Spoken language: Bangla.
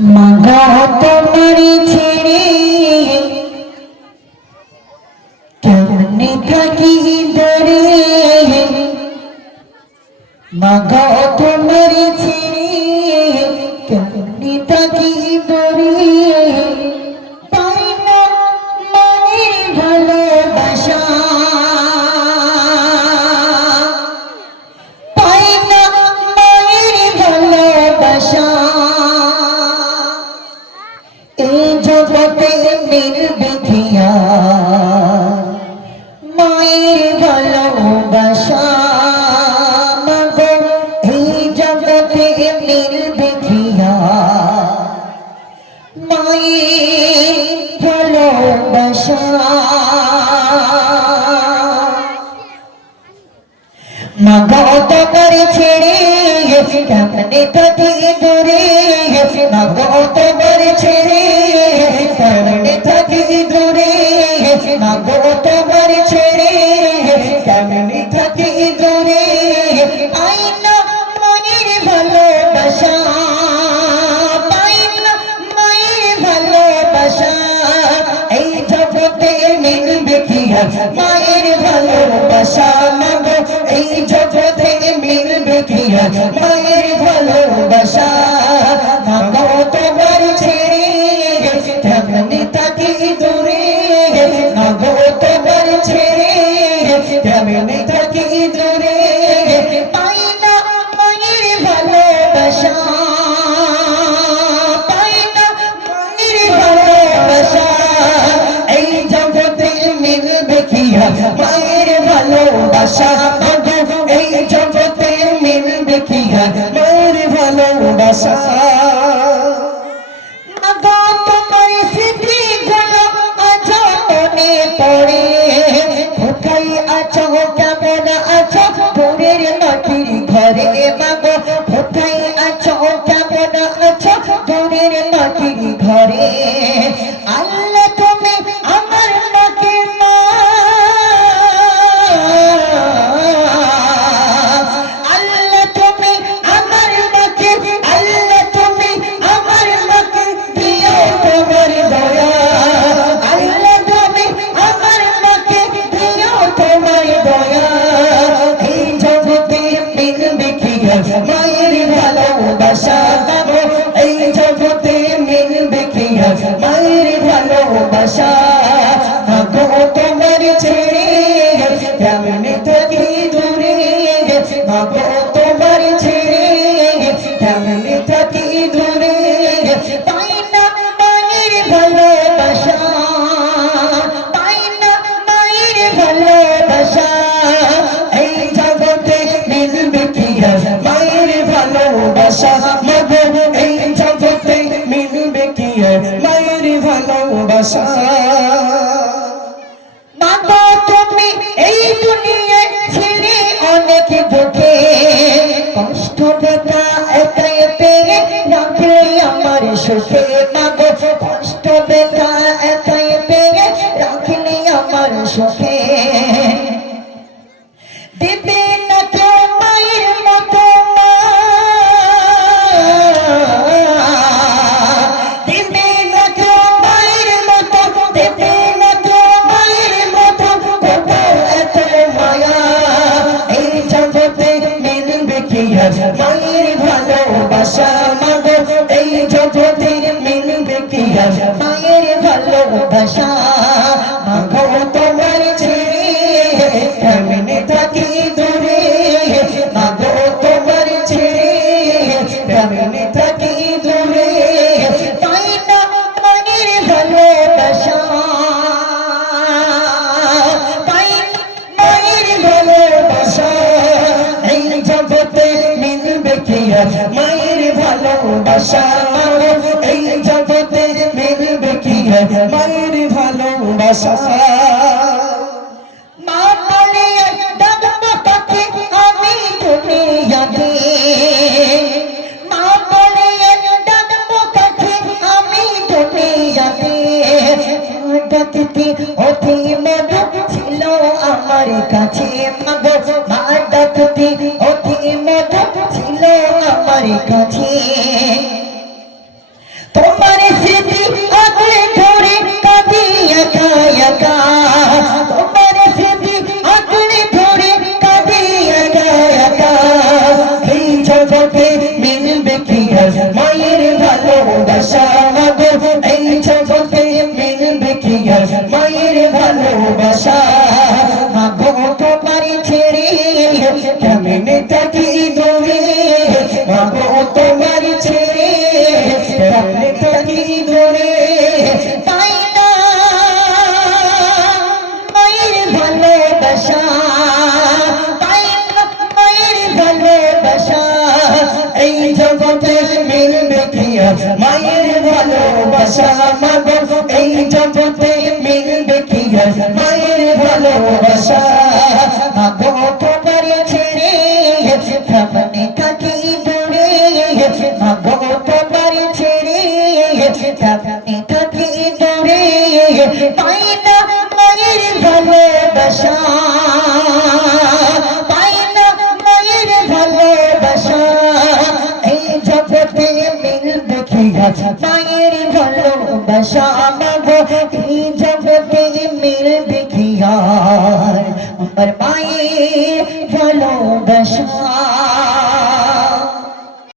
মাগো তোমারি ছেড়ে কেমনে থাকি দূরে, মাগো তোমারি ছেড়ে কেমনে থাকি দূরে, পাই না মায়ের ভালোবাসা, পাই না মায়ের ভালোবাসা। এই জগতে মিলবে কি আর মায়ের ভালোবাসা, মাগো এই জগতে মিলবে কি আর মায়ের ভালোবাসা। মাগো তোমার ছেড়ে কেমনে থাকি দূরে, মাগো তোমার ছেড়ে কেমনে থাকি দূরে, মাগো তোমার ছেড়ে কেমনে থাকি দূরে, পাই না মায়ের ভালোবাসা, পাই না মায়ের ভালোবাসা। এই জগতে মিলবে কি মায়ের ভালোবাসা, মাগো এই জগতে মিলবে কি মায়ের ভালোবাসা। মাগো তোমার ছেড়ে কেমনে থাকি দূরে, মাগো তোমার ছেড়ে কেমনে থাকি দূরে, পাই না মায়ের ভালোবাসা, পাই না মায়ের ভালোবাসা। এই জগতে মিলবে কি মায়ের ভালোবাসা, মাগো এই জগতে মিলবে কি মায়ের ভালোবাসা। মাগো তোমার স্মৃতিগুলো আজ মনে পড়ে, কোথায় আছো কেমন আছো দূরের মাটির ঘরে, মাগো কোথায় আছো কেমন আছো দূরের মাটির ঘরে। আল্লাহ তুমি আমার মাকে মা, আল্লাহ তুমি আমার মাকে, আল্লাহ তুমি আমার মাকে দিও তোমার দয়া, আল্লাহ তুমি আমার মাকে দিও তোমার দয়া। এই জগতে মিলবে কি মায়ের ভালোবাসা, মাগো এই জগতে মিলবে কি মায়ের ভালোবাসা। মাগো তোমার ছেড়ে কেমনে থাকি দূরে, মাগো তোমার ছেড়ে কেমনে থাকি দূরে, পাই না মায়ের ভালোবাসা, পাই না মায়ের ভালোবাসা। এই জগতে মিলবে কি মায়ের ভালোবাসা, মাগো এই জগতে মিলবে কি মায়ের ভালোবাসা। মাগো তুমি এই দুনিয়ায় ছেড়ে অনেক দুঃখে কষ্ট ব্যথা একাই পেয়ে রাখলে আমার সুখে, মাগো কষ্ট ব্যথা একাই পেয়ে রাখলে আমার সুখে। দেবে না কেউ মায়ের মতো মা, দেবে না কেউ মায়ের মতো, দেবে না কেউ মায়ের মতো কোথাও এত মায়া। এই জগতে মিলবে কি মায়ের ভালোবাসা, মাগো এই জগতে মিলবে কি মায়ের ভালোবাসা। মাগো তোমার ছেড়ে কেমনে থাকি দূরে, মাগো তোমার ছেড়ে কেমনে থাকি দূরে, পাই না মায়ের ভালোবাসা, পাই না মায়ের ভালোবাসা। এই জগতে মিলবে কি মায়ের ভালোবাসা, এই জগতে মিলবে কি মায়ের ভালোবাসা। মা বলে ডাকবো কাকে আমি দুনিয়াতে, মা বলে ডাকবো কাকে আমি দুনিয়াতে। ডাকতে অতি মধু ছিল আমার কাছে, মাগো মা ডাকতে অতি মধু ছিল আমার কাছে। তোমার স্মৃতি আঁকড়ে ধরে কাঁদি একা একা, তোমার স্মৃতি আঁকড়ে ধরে কাঁদি একা একা। এই জগতে মিলবে কি আর মায়ের ভালোবাসা মাগো, এই জগতে মিলবে কি আর মায়ের ভালোবাসা মাগো। তোমার ছেড়ে কেমনে থাকি দূরে মাগো, তোমার ছেড়ে কেমনে থাকি দূরে। পাই না মায়ের ভালোবাসা, পাই না মায়ের ভালোবাসা। এই জগতে মিলবে কি আর মায়ের ভালোবাসা মাগো, এই জগতে মিলবে কি আর মায়ের ভালোবাসা মাগো। তোমার ছেড়ে কেমনে থাকি দূরে মাগো, তোমার ছেড়ে কেমনে থাকি দূরে। পাই না মায়ের ভালোবাসা, পাই না মায়ের ভালোবাসা। এই জগতে মিলবে কি আর মায়ের ভালোবাসা মাগো, এই জগতে মিলবে কি আর আমার মায়ের ভালোবাসা।